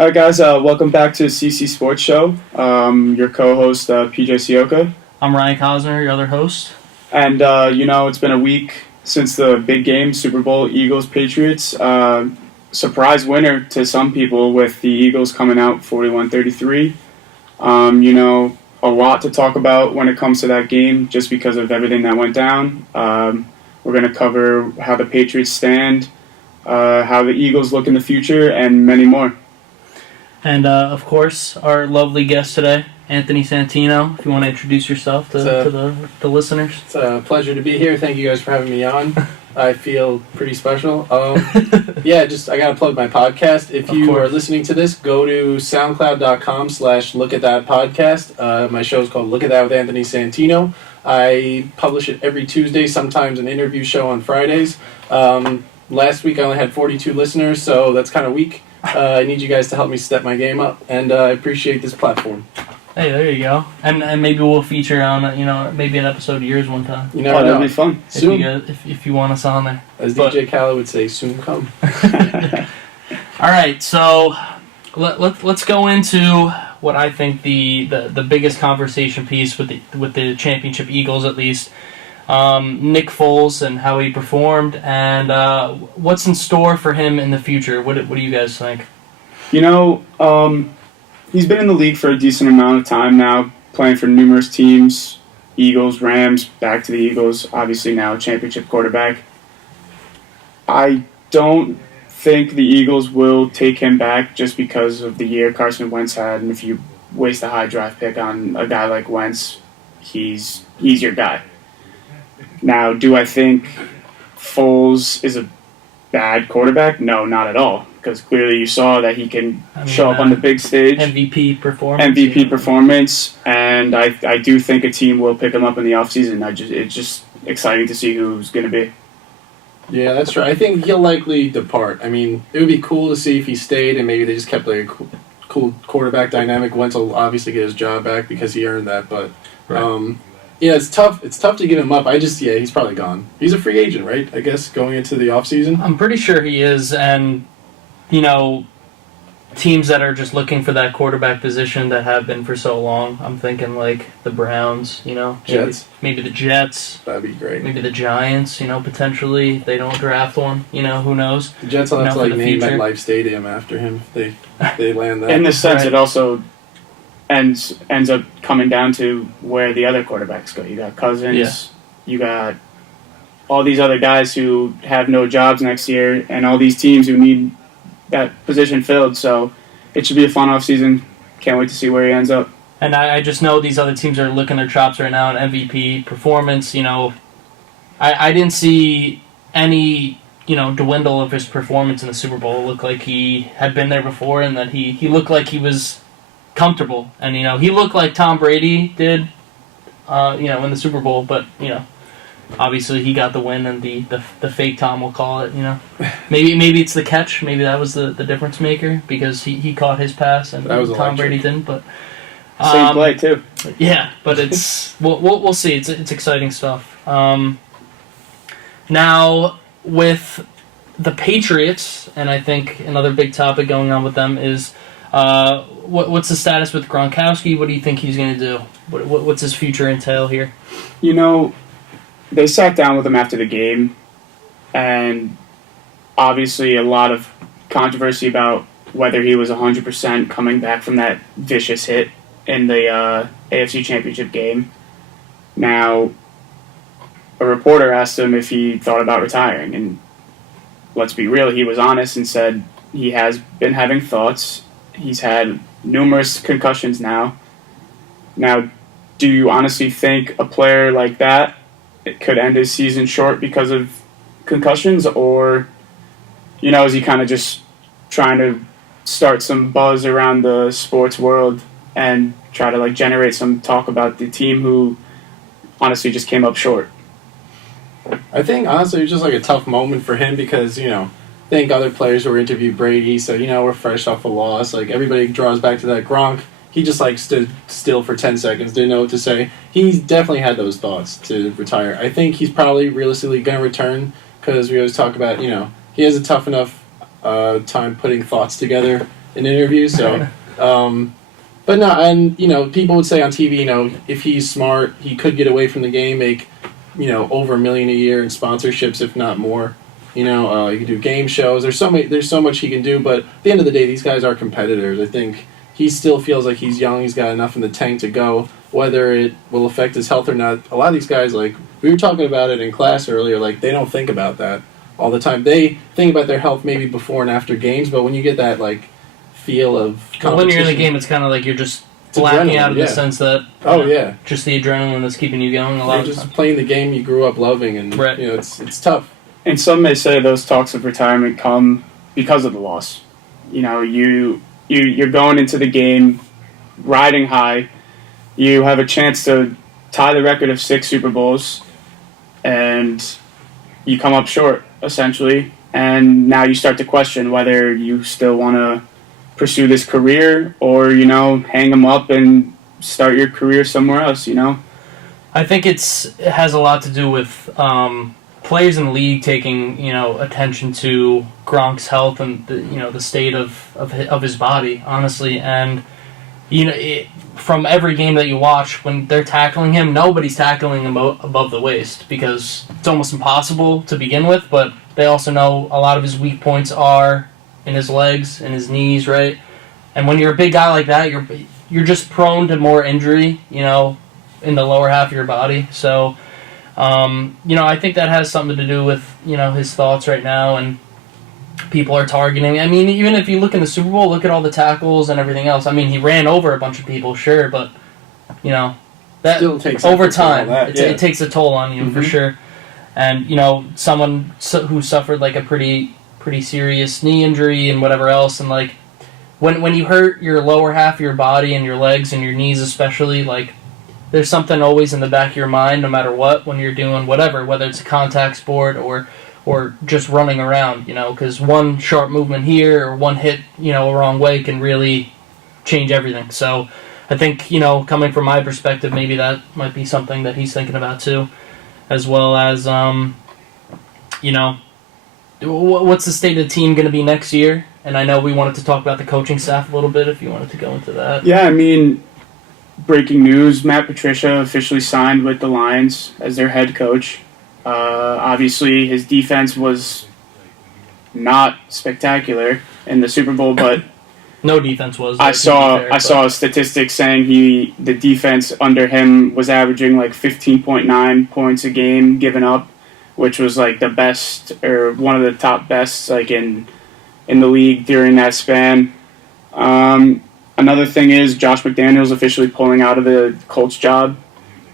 All right, guys. Welcome back to CC Sports Show. Your co-host PJ Sioka, I'm Ryan Cosner, your other host. and it's been a week since the big game, Super Bowl, Eagles Patriots. Surprise winner to some people with the Eagles coming out 41-33. A lot to talk about when it comes to that game, just because of everything that went down. We're going to cover how the Patriots stand, how the Eagles look in the future, and many more. And, of course, our lovely guest today, Anthony Santino. If you want to introduce yourself to the listeners. It's a pleasure to be here. Thank you guys for having me on. I feel pretty special. I got to plug my podcast. If you are listening to this, go to soundcloud.com/lookathatpodcast. My show is called Look at That with Anthony Santino. I publish it every Tuesday, sometimes an interview show on Fridays. Last week I only had 42 listeners, so that's kind of weak. I need you guys to help me step my game up, and I appreciate this platform. Hey, there you go. And maybe we'll feature on, maybe an episode of yours one time. You never know. That'd be fun. Soon. If you want us on there. As DJ Khaled would say, soon come. All right, so let's go into what I think the biggest conversation piece with the championship Eagles, at least. Nick Foles and how he performed, and what's in store for him in the future. What do you guys think? He's been in the league for a decent amount of time now, playing for numerous teams, Eagles, Rams, back to the Eagles, obviously now championship quarterback. I don't think the Eagles will take him back just because of the year Carson Wentz had, and if you waste a high draft pick on a guy like Wentz, he's your guy. Now, do I think Foles is a bad quarterback? No, not at all. Because clearly you saw that he can show up on the big stage. MVP performance. And I do think a team will pick him up in the offseason. It's just exciting to see who's going to be. Yeah, that's right. I think he'll likely depart. I mean, it would be cool to see if he stayed and maybe they just kept like a cool quarterback dynamic. Wentz will obviously get his job back because he earned that. But, yeah, it's tough. It's tough to give him up. He's probably gone. He's a free agent, right? I guess, going into the offseason? I'm pretty sure he is, and teams that are just looking for that quarterback position that have been for so long. I'm thinking like the Browns, Jets. Maybe the Jets. That'd be great. Maybe the Giants, potentially. They don't draft one, who knows? The Jets will have to name MetLife Stadium after him if they land that. In this sense, It also ends up coming down to where the other quarterbacks go. You got Cousins, You got all these other guys who have no jobs next year, and all these teams who need that position filled, so it should be a fun offseason. Can't wait to see where he ends up. And I just know these other teams are licking their chops right now in MVP performance. I didn't see any, dwindle of his performance in the Super Bowl. It looked like he had been there before and that he looked like he was comfortable. And, he looked like Tom Brady did, in the Super Bowl, but, obviously, he got the win, and the fake Tom, we'll call it. Maybe it's the catch. Maybe that was the difference maker because he caught his pass and Tom Brady didn't. But same play too. Yeah, but it's we'll see. It's exciting stuff. Now with the Patriots, and I think another big topic going on with them is what's the status with Gronkowski? What do you think he's going to do? What's his future entail here? They sat down with him after the game, and obviously a lot of controversy about whether he was 100% coming back from that vicious hit in the AFC Championship game. Now, a reporter asked him if he thought about retiring, and let's be real, he was honest and said he has been having thoughts. He's had numerous concussions now. Now, do you honestly think a player like that it could end his season short because of concussions, or, is he kind of just trying to start some buzz around the sports world and try to, generate some talk about the team who honestly just came up short? I think, honestly, it was just, a tough moment for him because, I think other players who were interviewed Brady said, we're fresh off a loss. Everybody draws back to that Gronk. He just, stood still for 10 seconds, didn't know what to say. He's definitely had those thoughts to retire. I think he's probably realistically going to return because we always talk about, he has a tough enough time putting thoughts together in interviews. So, but no, and people would say on TV, if he's smart, he could get away from the game, make over $1 million a year in sponsorships, if not more. He can do game shows. There's so much he can do. But at the end of the day, these guys are competitors. I think he still feels like he's young. He's got enough in the tank to go. Whether it will affect his health or not, a lot of these guys, like we were talking about it in class earlier, like they don't think about that all the time. They think about their health maybe before and after games, but when you get that like feel of competition, when you're in the game, it's kind of like you're just blacking out in the sense that just the adrenaline that's keeping you going. You're just playing the game you grew up loving, and it's tough. And some may say those talks of retirement come because of the loss. You're going into the game riding high. You have a chance to tie the record of 6 Super Bowls, and you come up short, essentially. And now you start to question whether you still want to pursue this career or, hang them up and start your career somewhere else, I think it has a lot to do with players in the league taking, attention to Gronk's health and the state of his body, honestly. And from every game that you watch, when they're tackling him, nobody's tackling him above the waist because it's almost impossible to begin with. But they also know a lot of his weak points are in his legs and his knees, right? And when you're a big guy like that, you're just prone to more injury, in the lower half of your body. So. I think that has something to do with, his thoughts right now, and people are targeting. I mean, even if you look in the Super Bowl, look at all the tackles and everything else. I mean, he ran over a bunch of people, sure, but, that still takes over time, it takes a toll on you, for sure. And, someone who suffered, like, a pretty serious knee injury and whatever else, and, like, when you hurt your lower half of your body and your legs and your knees especially, like, there's something always in the back of your mind, no matter what, when you're doing whatever, whether it's a contact sport or just running around, because one sharp movement here or one hit, a wrong way can really change everything. So I think, coming from my perspective, maybe that might be something that he's thinking about too, as well as, what's the state of the team going to be next year? And I know we wanted to talk about the coaching staff a little bit, if you wanted to go into that. Yeah, I mean, breaking news, Matt Patricia officially signed with the Lions as their head coach. Obviously, his defense was not spectacular in the Super Bowl, but no defense was. I saw a statistic saying the defense under him was averaging like 15.9 points a game given up, which was like the best or one of the top bests like in the league during that span. Another thing is Josh McDaniels officially pulling out of the Colts job.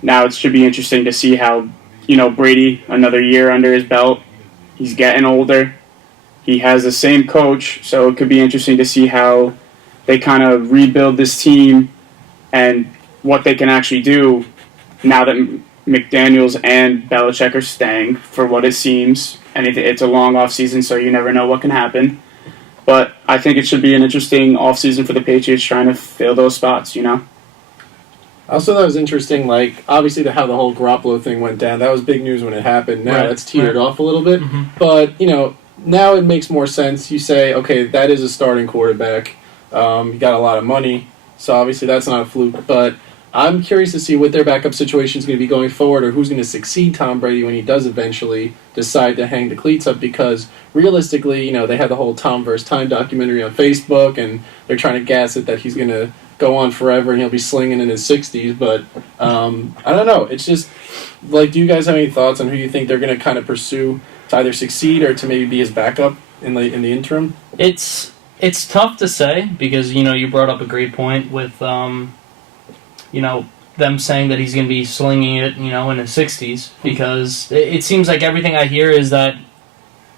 Now it should be interesting to see how, Brady, another year under his belt. He's getting older. He has the same coach, so it could be interesting to see how they kind of rebuild this team and what they can actually do now that McDaniels and Belichick are staying for what it seems. And it's a long offseason, so you never know what can happen. But I think it should be an interesting offseason for the Patriots trying to fill those spots, I also thought it was interesting, like, obviously how the whole Garoppolo thing went down. That was big news when it happened. Now it's teetered off a little bit. Mm-hmm. But, now it makes more sense. You say, okay, that is a starting quarterback. He got a lot of money, so obviously that's not a fluke. But I'm curious to see what their backup situation is going to be going forward, or who's going to succeed Tom Brady when he does eventually decide to hang the cleats up, because realistically, they had the whole Tom vs. Time documentary on Facebook, and they're trying to gas it that he's going to go on forever and he'll be slinging in his 60s, but I don't know. It's just, like, do you guys have any thoughts on who you think they're going to kind of pursue to either succeed or to maybe be his backup in the interim? It's tough to say, because, you brought up a great point with, them saying that he's going to be slinging it, in his 60s, because it seems like everything I hear is that,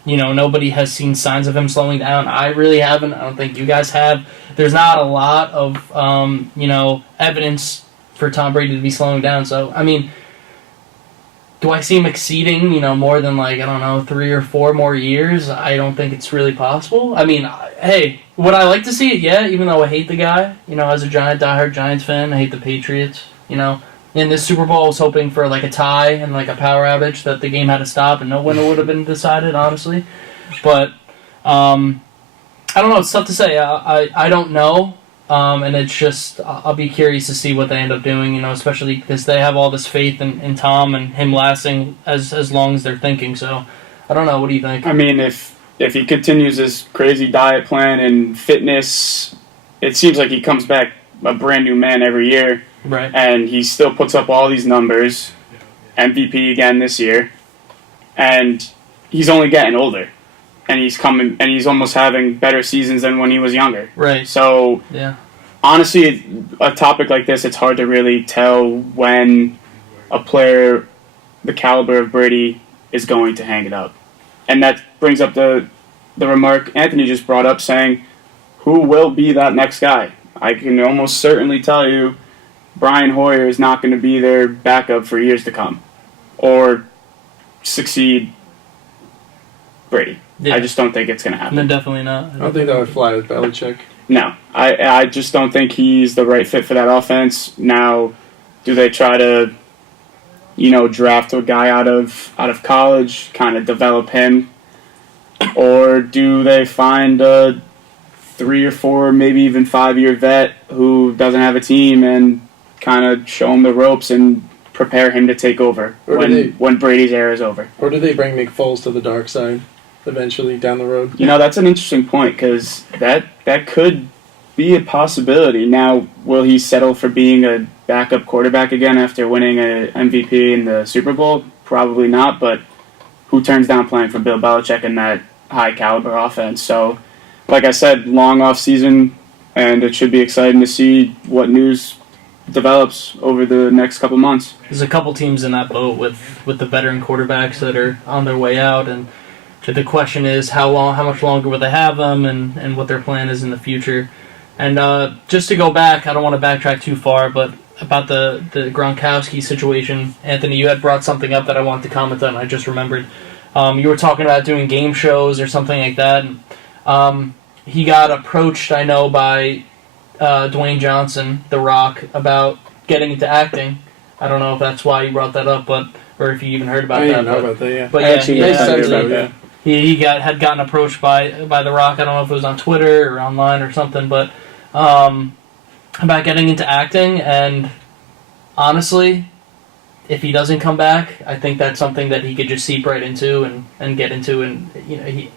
nobody has seen signs of him slowing down. I really haven't. I don't think you guys have. There's not a lot of, evidence for Tom Brady to be slowing down. So, I mean, do I see him exceeding, more than, 3 or 4 more years? I don't think it's really possible. I mean, hey, would I like to see it? Yeah, even though I hate the guy, as a diehard Giants fan, I hate the Patriots, In this Super Bowl, I was hoping for, a tie and, a power outage that the game had to stop and no winner would have been decided, honestly. But, I don't know. It's tough to say. I don't know. And it's just, I'll be curious to see what they end up doing, especially because they have all this faith in Tom and him lasting as long as they're thinking. So, I don't know. What do you think? I mean, if he continues this crazy diet plan and fitness, it seems like he comes back a brand new man every year. Right. And he still puts up all these numbers, MVP again this year, and he's only getting older. And he's almost having better seasons than when he was younger. Right. So, yeah. Honestly, a topic like this, it's hard to really tell when a player the caliber of Brady is going to hang it up. And that brings up the remark Anthony just brought up saying, who will be that next guy? I can almost certainly tell you Brian Hoyer is not going to be their backup for years to come or succeed Brady. Yeah. I just don't think it's going to happen. No, definitely not. I don't think that would fly with Belichick. No, I just don't think he's the right fit for that offense. Now, do they try to, draft a guy out of college, kind of develop him, or do they find a 3 or 4, maybe even 5-year vet who doesn't have a team and kind of show him the ropes and prepare him to take over when Brady's era is over? Or do they bring Nick Foles to the dark side eventually down the road? That's an interesting point because that could be a possibility. Now, will he settle for being a backup quarterback again after winning an MVP in the Super Bowl? Probably not, but who turns down playing for Bill Belichick in that high-caliber offense? So, like I said, long off-season, and it should be exciting to see what news develops over the next couple months. There's a couple teams in that boat with the veteran quarterbacks that are on their way out, and the question is how much longer will they have them, and what their plan is in the future. And just to go back, I don't want to backtrack too far, but about the Gronkowski situation, Anthony, you had brought something up that I wanted to comment on. I just remembered. You were talking about doing game shows or something like that. And, he got approached, I know, by Dwayne Johnson, The Rock, about getting into acting. I don't know if that's why you brought that up, or if you even heard about I that. didn't know about that, yeah. But Actually, yeah, yeah, I heard about that. he had gotten approached by The Rock. I don't know if it was on Twitter or online or something, but about getting into acting. And honestly, if he doesn't come back, I think that's something that he could just seep right into and get into. And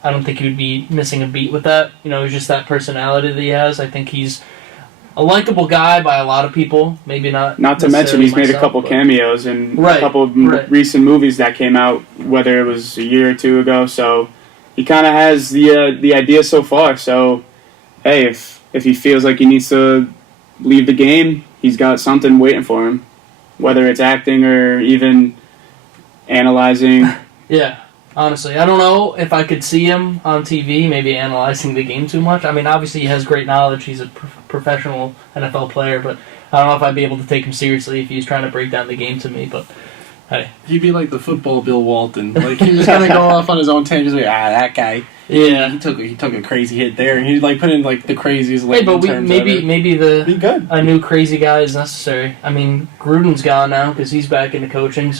I don't think he would be missing a beat with that. He's just that personality that he has. I think he's a likable guy by a lot of people. Maybe not. Not to mention, he's made a myself, couple but cameos in Right, a couple of right. recent movies that came out, whether it was a year or two ago. So he kind of has the idea so far. So hey, if he feels like he needs to leave the game, he's got something waiting for him, whether it's acting or even analyzing. Yeah, honestly, I don't know if I could see him on TV maybe analyzing the game too much. I mean, obviously he has great knowledge. He's a professional NFL player, but I don't know if I'd be able to take him seriously if he's trying to break down the game to me. But hey, He'd be like the football Bill Walton. Like, he was gonna go off on his own tangents. Like, that guy. yeah. He took a crazy hit there, and he put in like the craziest. Hey, but terms maybe ever. Be good. a new crazy guy is necessary. I mean, Gruden's gone now because he's back into coaching.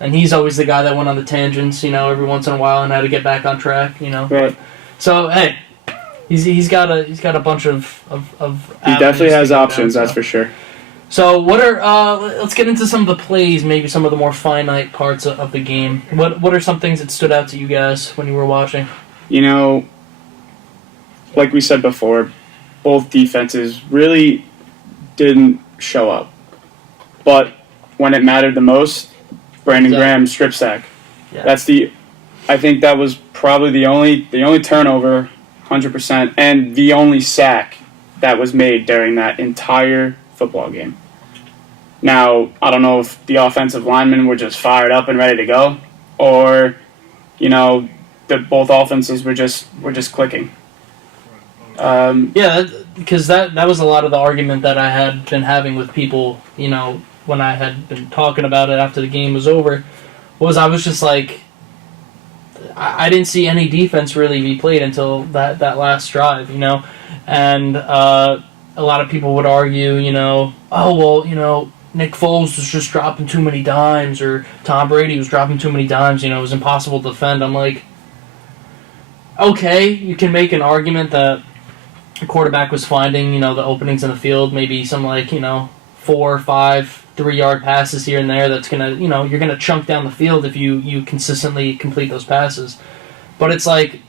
And he's always the guy that went on the tangents, every once in a while, and how to get back on track. Right. So hey, he's got a bunch of He definitely has options, that's for sure. So what are let's get into some of the plays, maybe some of the more finite parts of the game. What are some things that stood out to you guys when you were watching? Like we said before, both defenses really didn't show up. But when it mattered the most, Brandon Graham strip sack. Yeah. I think that was probably the only turnover, 100%, and the only sack that was made during that entire football game. Now, I don't know if the offensive linemen were just fired up and ready to go, or, that both offenses were just clicking. Yeah, because that was a lot of the argument that I had been having with people, when I had been talking about it after the game was over, was I was just like, I didn't see any defense really be played until that last drive, and a lot of people would argue, Nick Foles was just dropping too many dimes, or Tom Brady was dropping too many dimes, it was impossible to defend. I'm like, okay, you can make an argument that the quarterback was finding, the openings in the field, maybe some 4, 5, 3-yard passes here and there. That's gonna, you're gonna chunk down the field if you consistently complete those passes. But it's like,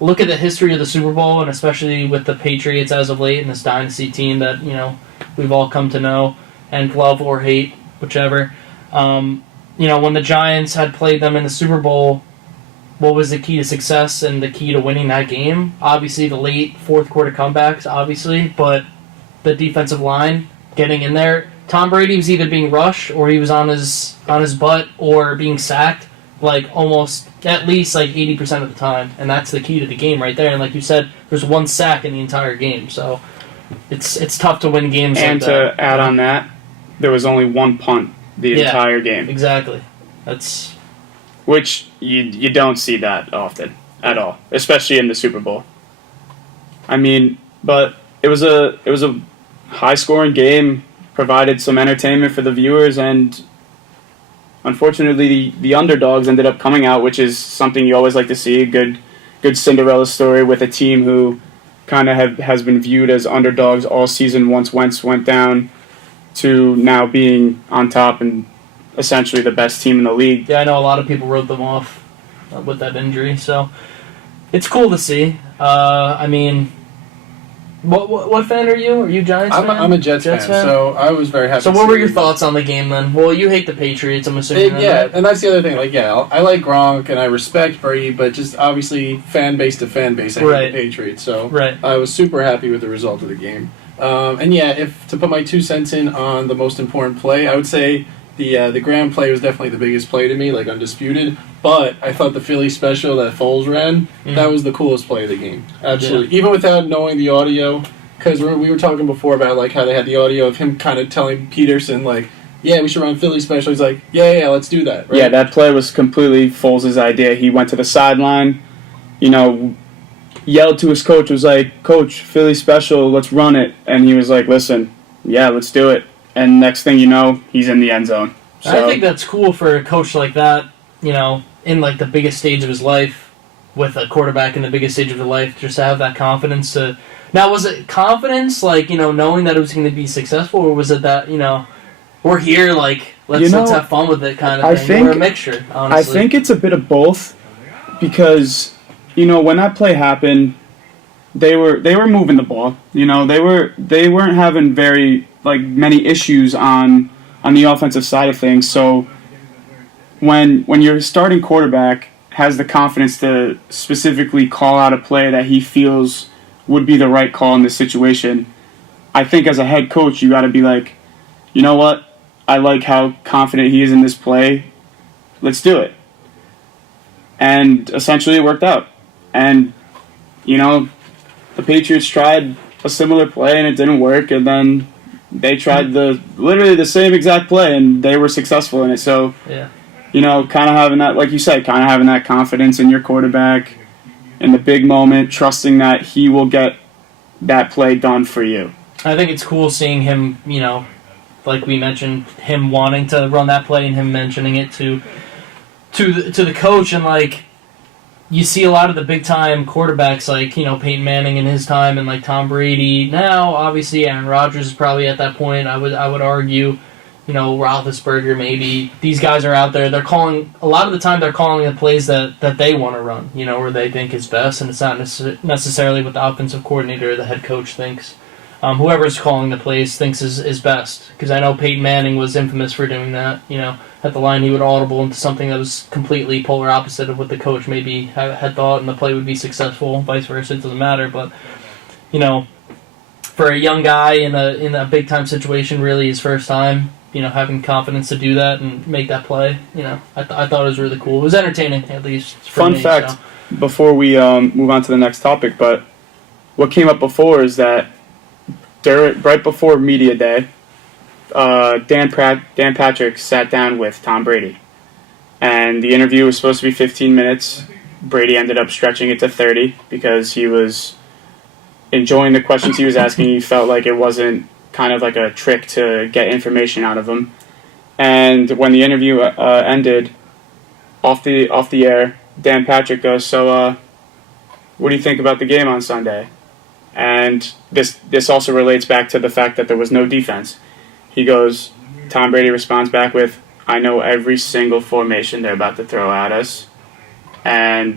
look at the history of the Super Bowl, and especially with the Patriots as of late and this dynasty team that we've all come to know and love or hate, whichever. When the Giants had played them in the Super Bowl, what was the key to success and the key to winning that game? Obviously, the late fourth quarter comebacks, obviously, but the defensive line getting in there. Tom Brady was either being rushed or he was on his butt or being sacked, almost at least 80% of the time, and that's the key to the game right there. And like you said, there's 1 sack in the entire game, so it's tough to win games. And like that. to add on that, there was only 1 punt the entire game. Exactly. That's which you don't see that often at all, especially in the Super Bowl. I mean, but it was a high-scoring game, provided some entertainment for the viewers, and unfortunately the underdogs ended up coming out, which is something you always like to see, a good Cinderella story with a team who kind of has been viewed as underdogs all season once Wentz went down to now being on top and essentially the best team in the league. Yeah, I know a lot of people wrote them off with that injury, so it's cool to see. I mean, what fan are you? Are you Giants fan? I'm a Jets fan, so I was very happy. So what were your thoughts on the game then? Well, you hate the Patriots, I'm assuming. And that's the other thing. I like Gronk and I respect Brady, but just obviously fan base to fan base, I hate the Patriots. So I was super happy with the result of the game. If to put my 2 cents in on the most important play, I would say the Graham play was definitely the biggest play to me, undisputed. But I thought the Philly special that Foles ran, that was the coolest play of the game. Absolutely. Yeah. Even without knowing the audio, because we were talking before about how they had the audio of him kind of telling Peterson, we should run Philly special. He's like, yeah, let's do that. Right? Yeah, that play was completely Foles' idea. He went to the sideline, yelled to his coach, was like, Coach, Philly special, let's run it. And he was like, listen, yeah, let's do it. And next thing you know, he's in the end zone. So, I think that's cool for a coach like that, in the biggest stage of his life, with a quarterback in the biggest stage of his life, just to have that confidence to... Now, was it confidence, knowing that it was going to be successful, or was it that, we're here, let's have fun with it kind of thing? Or a mixture, honestly? I think it's a bit of both, because, when that play happened, they were moving the ball. They weren't having very many issues on the offensive side of things. So when your starting quarterback has the confidence to specifically call out a play that he feels would be the right call in this situation, I think as a head coach you got to be like, you know what? I like how confident he is in this play. Let's do it. And essentially it worked out. And the Patriots tried a similar play and it didn't work, and then they tried literally the same exact play and they were successful in it. So, kind of having that, like you said, having that confidence in your quarterback in the big moment, trusting that he will get that play done for you. I think it's cool seeing him, like we mentioned, him wanting to run that play and him mentioning it to the coach, and you see a lot of the big-time quarterbacks, Peyton Manning in his time and, Tom Brady. Now, obviously, Aaron Rodgers is probably at that point, I would argue. Roethlisberger maybe. These guys are out there. They're calling... A lot of the time, they're calling the plays that they want to run, where they think is best, and it's not necessarily what the offensive coordinator or the head coach thinks. Whoever's calling the plays thinks is best. Because I know Peyton Manning was infamous for doing that, At the line, he would audible into something that was completely polar opposite of what the coach maybe had thought, and the play would be successful. Vice versa, it doesn't matter. But for a young guy in a big time situation, really his first time, having confidence to do that and make that play, I thought it was really cool. It was entertaining, at least. Fun fact, before we move on to the next topic, but what came up before is that right before media day, Dan Patrick sat down with Tom Brady, and the interview was supposed to be 15 minutes. Brady ended up stretching it to 30 because he was enjoying the questions he was asking. He felt like it wasn't kind of like a trick to get information out of him. And when the interview ended, off the air, Dan Patrick goes, "So, what do you think about the game on Sunday?" And this also relates back to the fact that there was no defense. Tom Brady responds back with, I know every single formation they're about to throw at us, and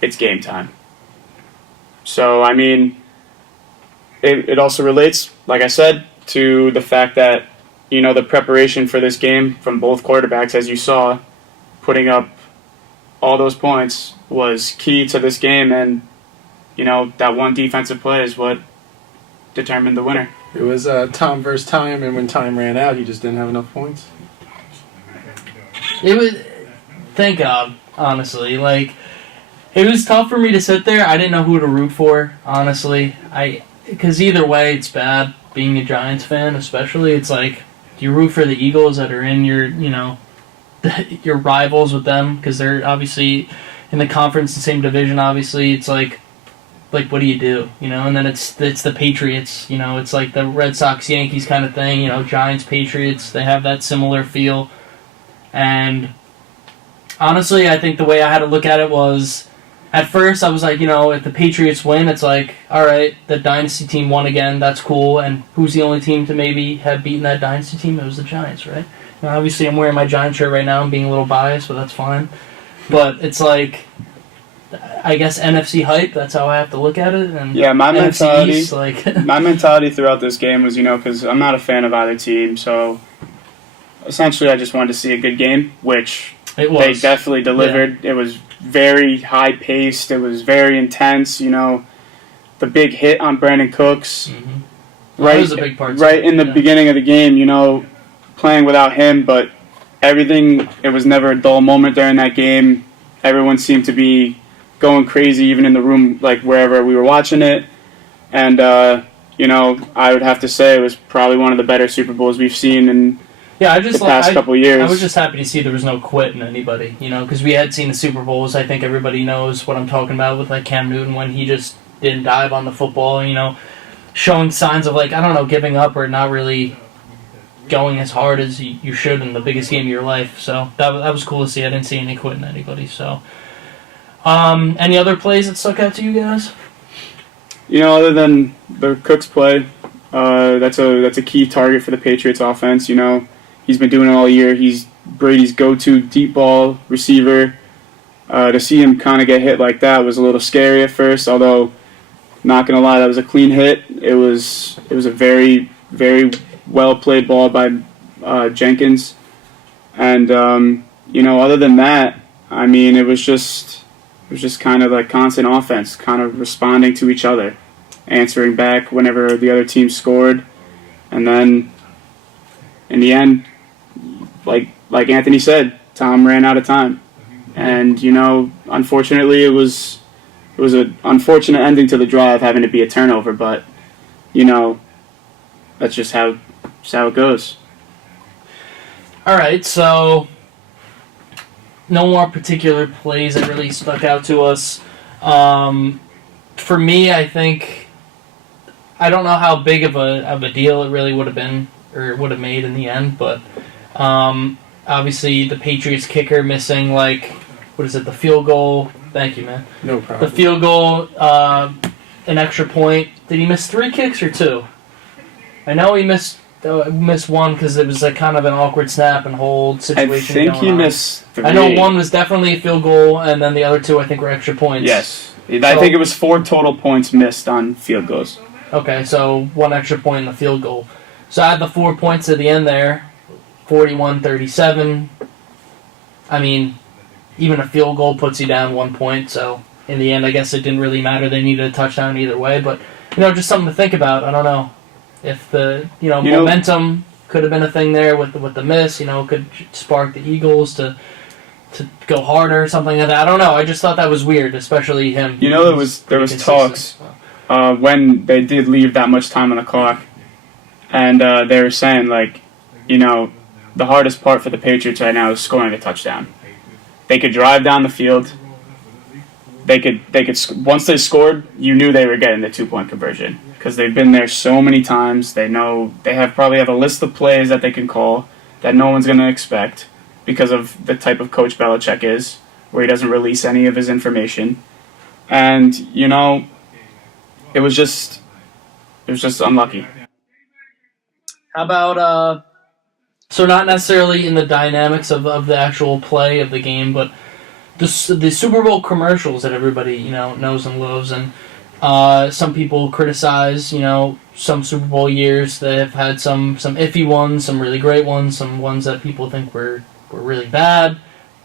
it's game time. So, I mean, it also relates, like I said, to the fact that, the preparation for this game from both quarterbacks, as you saw, putting up all those points was key to this game, and, that one defensive play is what determined the winner. It was time versus time, and when time ran out, he just didn't have enough points. It was, thank God, honestly. Like, it was tough for me to sit there. I didn't know who to root for, honestly. Because either way, it's bad being a Giants fan, especially. It's like, do you root for the Eagles that are in your, your rivals with them? Because they're obviously in the conference, the same division, obviously. It's like what do you do? And then it's the Patriots. It's like the Red Sox Yankees kind of thing. Giants Patriots. They have that similar feel. And honestly, I think the way I had to look at it was, at first I was like, if the Patriots win, it's like, all right, the dynasty team won again. That's cool. And who's the only team to maybe have beaten that dynasty team? It was the Giants, right? Now, obviously, I'm wearing my Giants shirt right now. I'm being a little biased, but that's fine. But it's like, I guess NFC hype. That's how I have to look at it. And yeah, my NFC mentality. East, my mentality throughout this game was, because I'm not a fan of either team, so essentially I just wanted to see a good game, which they definitely delivered. Yeah. It was very high paced. It was very intense. The big hit on Brandon Cooks, that was a big part. Right in the beginning of the game. Playing without him, but everything. It was never a dull moment during that game. Everyone seemed to be going crazy, even in the room, like wherever we were watching it. And I would have to say it was probably one of the better Super Bowls we've seen in the past couple of years. I was just happy to see there was no quit in anybody, because we had seen the Super Bowls. I think everybody knows what I'm talking about with Cam Newton when he just didn't dive on the football, showing signs of giving up or not really going as hard as you should in the biggest game of your life. So that was cool to see. I didn't see any quitting anybody. So, any other plays that stuck out to you guys? Other than the Cooks play, that's a key target for the Patriots offense. He's been doing it all year. He's Brady's go-to deep ball receiver. To see him kind of get hit like that was a little scary at first, although, not going to lie, that was a clean hit. It was a very, very well-played ball by Jenkins. And, other than that, I mean, it was just kind of like constant offense, kind of responding to each other, answering back whenever the other team scored. And then, in the end, like Anthony said, Tom ran out of time. And, unfortunately, it was an unfortunate ending to the drive, having to be a turnover. But, that's just how it goes. All right, so no more particular plays that really stuck out to us. For me, I think I don't know how big of a deal it really would have been or would have made in the end, but obviously the Patriots kicker missing the field goal. Thank you, man. No problem. The field goal, an extra point. Did he miss 3 kicks or 2? I know he missed one because it was kind of an awkward snap and hold situation. I think he missed 3. I know one was definitely a field goal, and then the other 2 I think were extra points. Yes. I think it was 4 total points missed on field goals. Okay, so 1 extra point in the field goal. So I had the 4 points at the end there, 41-37. I mean, even a field goal puts you down 1 point, so in the end I guess it didn't really matter. They needed a touchdown either way, but just something to think about. I don't know if the momentum could have been a thing there with the miss. Could spark the Eagles to go harder or something like that. I don't know. I just thought that was weird, especially him. There was talks when they did leave that much time on the clock, and they were saying the hardest part for the Patriots right now is scoring a touchdown. They could drive down the field. They could once they scored, you knew they were getting the 2-point conversion because they've been there so many times. They know they probably have a list of plays that they can call that no one's going to expect because of the type of coach Belichick is, where he doesn't release any of his information. And it was just unlucky. How about so not necessarily in the dynamics of the actual play of the game, but the Super Bowl commercials that everybody knows and loves, and some people criticize some Super Bowl years that have had some iffy ones, some really great ones, some ones that people think were really bad.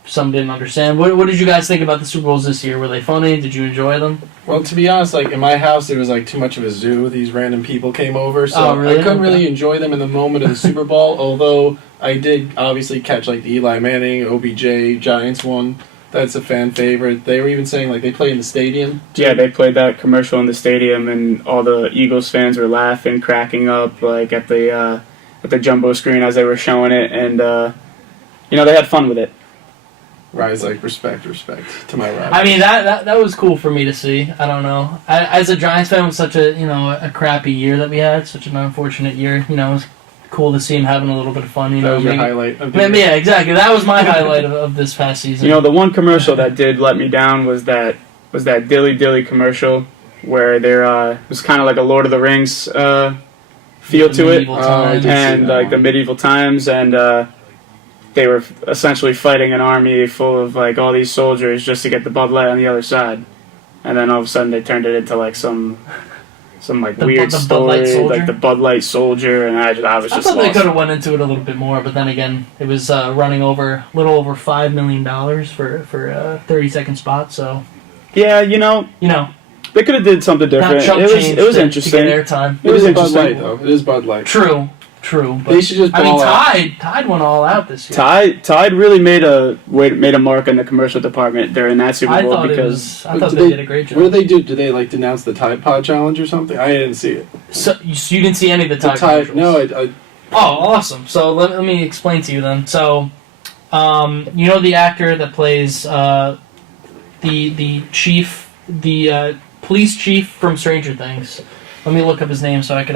Some didn't understand. What did you guys think about the Super Bowls this year? Were they funny? Did you enjoy them? Well, to be honest, like in my house, it was like too much of a zoo. These random people came over, so really? I couldn't really enjoy them in the moment of the Super Bowl. Although I did obviously catch like the Eli Manning, OBJ, Giants one. That's a fan favorite. They were even saying like they play in the stadium. Yeah, they played that commercial in the stadium, and all the Eagles fans were laughing, cracking up, like at the jumbo screen as they were showing it, and they had fun with it. Rise like respect to my rival. I mean that was cool for me to see. I don't know. As a Giants fan, with such a crappy year that we had, such an unfortunate year. It was cool to see him having a little bit of fun. That was your highlight. Yeah, exactly. That was my highlight of this past season. The one commercial that did let me down was that Dilly Dilly commercial where there was kind of like a Lord of the Rings feel to it, and like the medieval times, and they were essentially fighting an army full of like all these soldiers just to get the Bud Light on the other side, and then all of a sudden they turned it into like some like weird story, like the Bud Light soldier, and I was just. I thought lost. they could have went into it a little bit more, but then again, it was running over a little over $5 million for a 30-second spot. So. Yeah, they could have did something different. It was interesting. To get airtime. It was Bud Light though. It is Bud Light. True. But they should just. Tide went all out this year. Tide really made a mark in the commercial department during that Super Bowl I thought they did a great job. What did they do? Did they like denounce the Tide Pod challenge or something? I didn't see it. So you didn't see any of the Tide commercials? No, Oh, awesome. So let me explain to you then. So, the actor that plays the chief, the police chief from Stranger Things. Let me look up his name so I could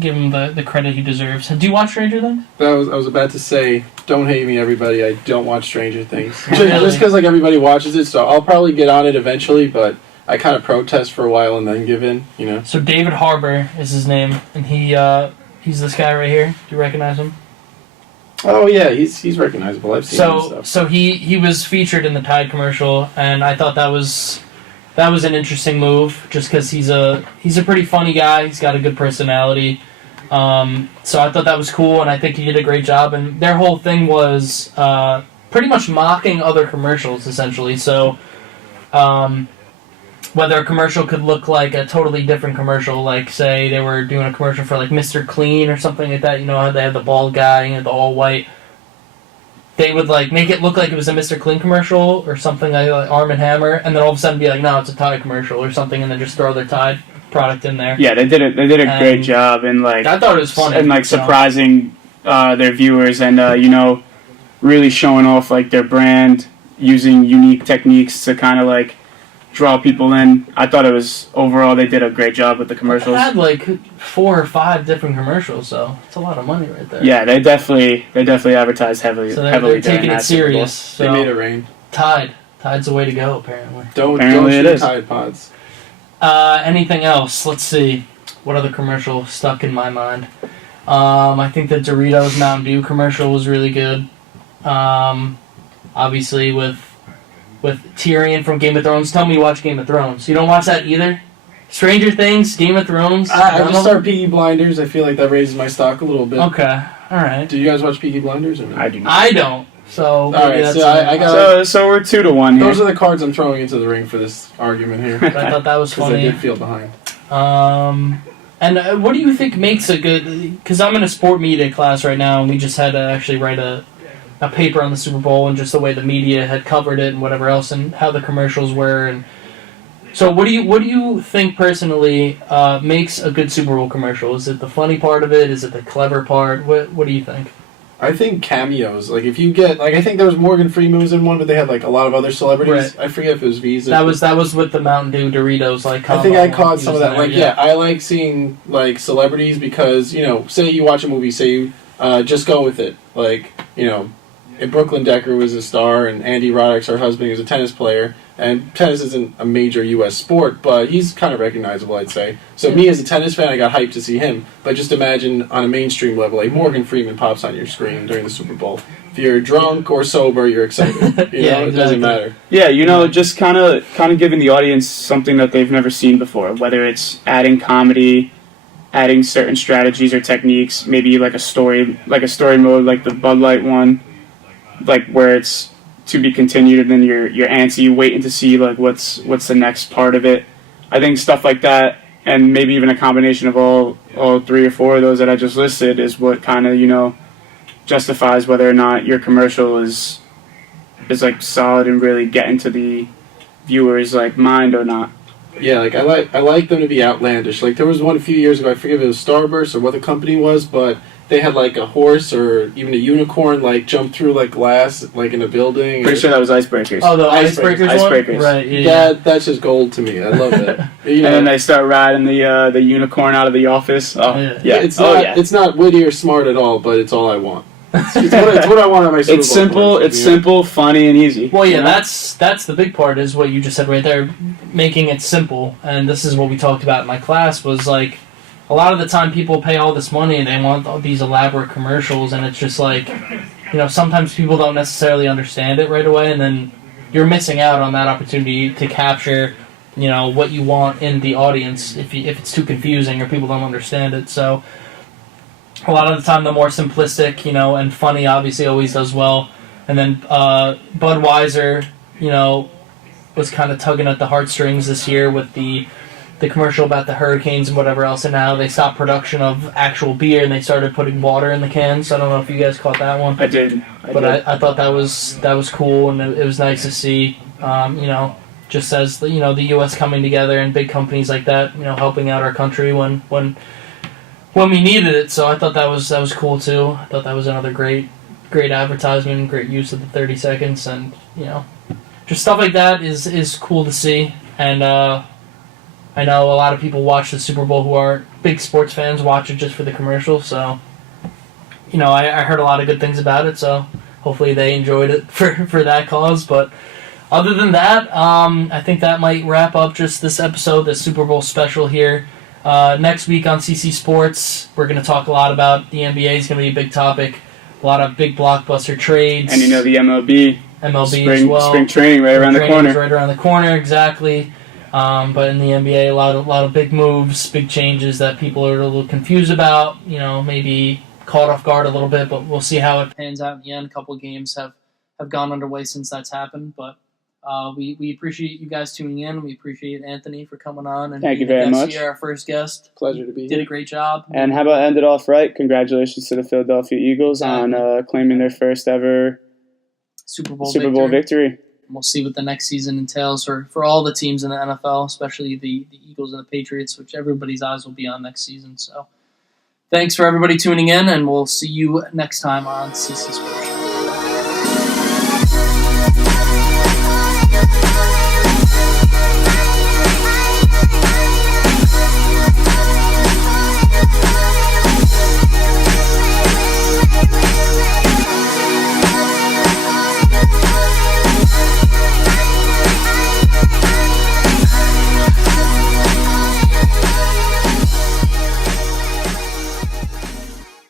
give him the credit he deserves. Do you watch Stranger Things? I was about to say, don't hate me, everybody. I don't watch Stranger Things. Really? Just because like everybody watches it, so I'll probably get on it eventually. But I kind of protest for a while and then give in. So David Harbour is his name, and he's this guy right here. Do you recognize him? Oh yeah, he's recognizable. I've seen him and stuff. So he was featured in the Tide commercial, and I thought that was an interesting move, just because he's a pretty funny guy. He's got a good personality. So I thought that was cool, and I think he did a great job. And their whole thing was pretty much mocking other commercials, essentially. So whether a commercial could look like a totally different commercial, like say they were doing a commercial for like Mr. Clean or something like that. How they had the bald guy and the all white. They would like make it look like it was a Mr. Clean commercial or something like Arm & Hammer, and then all of a sudden be like, no, it's a Tide commercial or something, and then just throw their Tide product in there. Yeah, they did a great job in like. I thought it was funny and like surprising their viewers, and really showing off like their brand, using unique techniques to kind of like draw people in. I thought it was overall they did a great job with the commercials. They had like 4 or 5 different commercials, so it's a lot of money right there. Yeah, they definitely advertised heavily. So they're taking it serious. So they made it rain. Tide's the way to go, apparently. Don't shoot Tide Pods. Anything else? Let's see. What other commercial stuck in my mind? I think the Doritos Mountain Dew commercial was really good. Obviously with Tyrion from Game of Thrones. Tell me you watch Game of Thrones. You don't watch that either? Stranger Things, Game of Thrones. I just start Peaky Blinders. I feel like that raises my stock a little bit. Okay, all right. Do you guys watch Peaky Blinders or no? I do not. I don't. So all right, so I got. So we're 2-1 here. Those are the cards I'm throwing into the ring for this argument here. I thought that was funny. Because I did feel behind. And what do you think makes a good? Because I'm in a sport media class right now, and we just had to actually write a paper on the Super Bowl and just the way the media had covered it and whatever else, and how the commercials were. And so, what do you think personally makes a good Super Bowl commercial? Is it the funny part of it? Is it the clever part? What do you think? I think cameos. Like if you get I think there was Morgan Freeman was in one, but they had like a lot of other celebrities. Right. I forget if it was Visa. That was with the Mountain Dew Doritos. Like I think I caught some of that. Like I like seeing like celebrities because say you watch a movie, say you just go with it. Like Brooklyn Decker was a star, and Andy Roddick's her husband, who's a tennis player. And tennis isn't a major U.S. sport, but he's kind of recognizable, I'd say. So me as a tennis fan, I got hyped to see him. But just imagine on a mainstream level, like Morgan Freeman pops on your screen during the Super Bowl. If you're drunk or sober, you're excited. You know, it doesn't matter. Yeah, just kind of giving the audience something that they've never seen before, whether it's adding comedy, adding certain strategies or techniques, maybe like a story mode, like the Bud Light one, like where it's to be continued, and then you're antsy, waiting to see like what's the next part of it. I think stuff like that, and maybe even a combination of all 3 or 4 of those that I just listed, is what kind of justifies whether or not your commercial is like solid and really getting to the viewer's like mind or not. Yeah, like I like them to be outlandish. Like there was one a few years ago, I forget if it was Starburst or what the company was, but they had like a horse or even a unicorn like jump through like glass like in a building. Pretty sure that was Icebreakers. Oh, the Icebreakers one? Right, yeah. That's just gold to me. I love it. And then they start riding the unicorn out of the office. Oh, yeah. It's not witty or smart at all, but it's all I want. It's what I want on my Super Bowl. It's simple. It's simple, funny, and easy. Well, yeah, that's the big part, is what you just said right there, making it simple. And this is what we talked about in my class, was like, a lot of the time people pay all this money and they want all these elaborate commercials, and it's just like, sometimes people don't necessarily understand it right away, and then you're missing out on that opportunity to capture, what you want in the audience if it's too confusing or people don't understand it. So a lot of the time, the more simplistic, and funny, obviously, always does well. And then Budweiser, was kind of tugging at the heartstrings this year with the commercial about the hurricanes and whatever else. And now they stopped production of actual beer and they started putting water in the cans. I don't know if you guys caught that one. I did. I thought that was cool, and it was nice to see. Just as the U.S. coming together and big companies like that, helping out our country when we needed it. So I thought that was cool too. I thought that was another great advertisement, great use of the 30 seconds, and just stuff like that is cool to see. And I know a lot of people watch the Super Bowl who aren't big sports fans, watch it just for the commercial. So I heard a lot of good things about it. So hopefully they enjoyed it for that cause. But other than that, I think that might wrap up just this episode, the Super Bowl special here. Next week on CC Sports, we're going to talk a lot about the NBA. Is going to be a big topic. A lot of big blockbuster trades. And the MLB as well. Spring training right around the corner. Right around the corner, exactly. But in the NBA, a lot of big moves, big changes that people are a little confused about. Maybe caught off guard a little bit, but we'll see how it pans out in the end. A couple of games have gone underway since that's happened, but we appreciate you guys tuning in. We appreciate Anthony for coming on and thank you very much. Here, our first guest. Pleasure to be here. Did a great job. And how about end it off right? Congratulations to the Philadelphia Eagles on claiming their first ever Super Bowl victory. We'll see what the next season entails for all the teams in the NFL, especially the Eagles and the Patriots, which everybody's eyes will be on next season. So thanks for everybody tuning in, and we'll see you next time on CC Sports.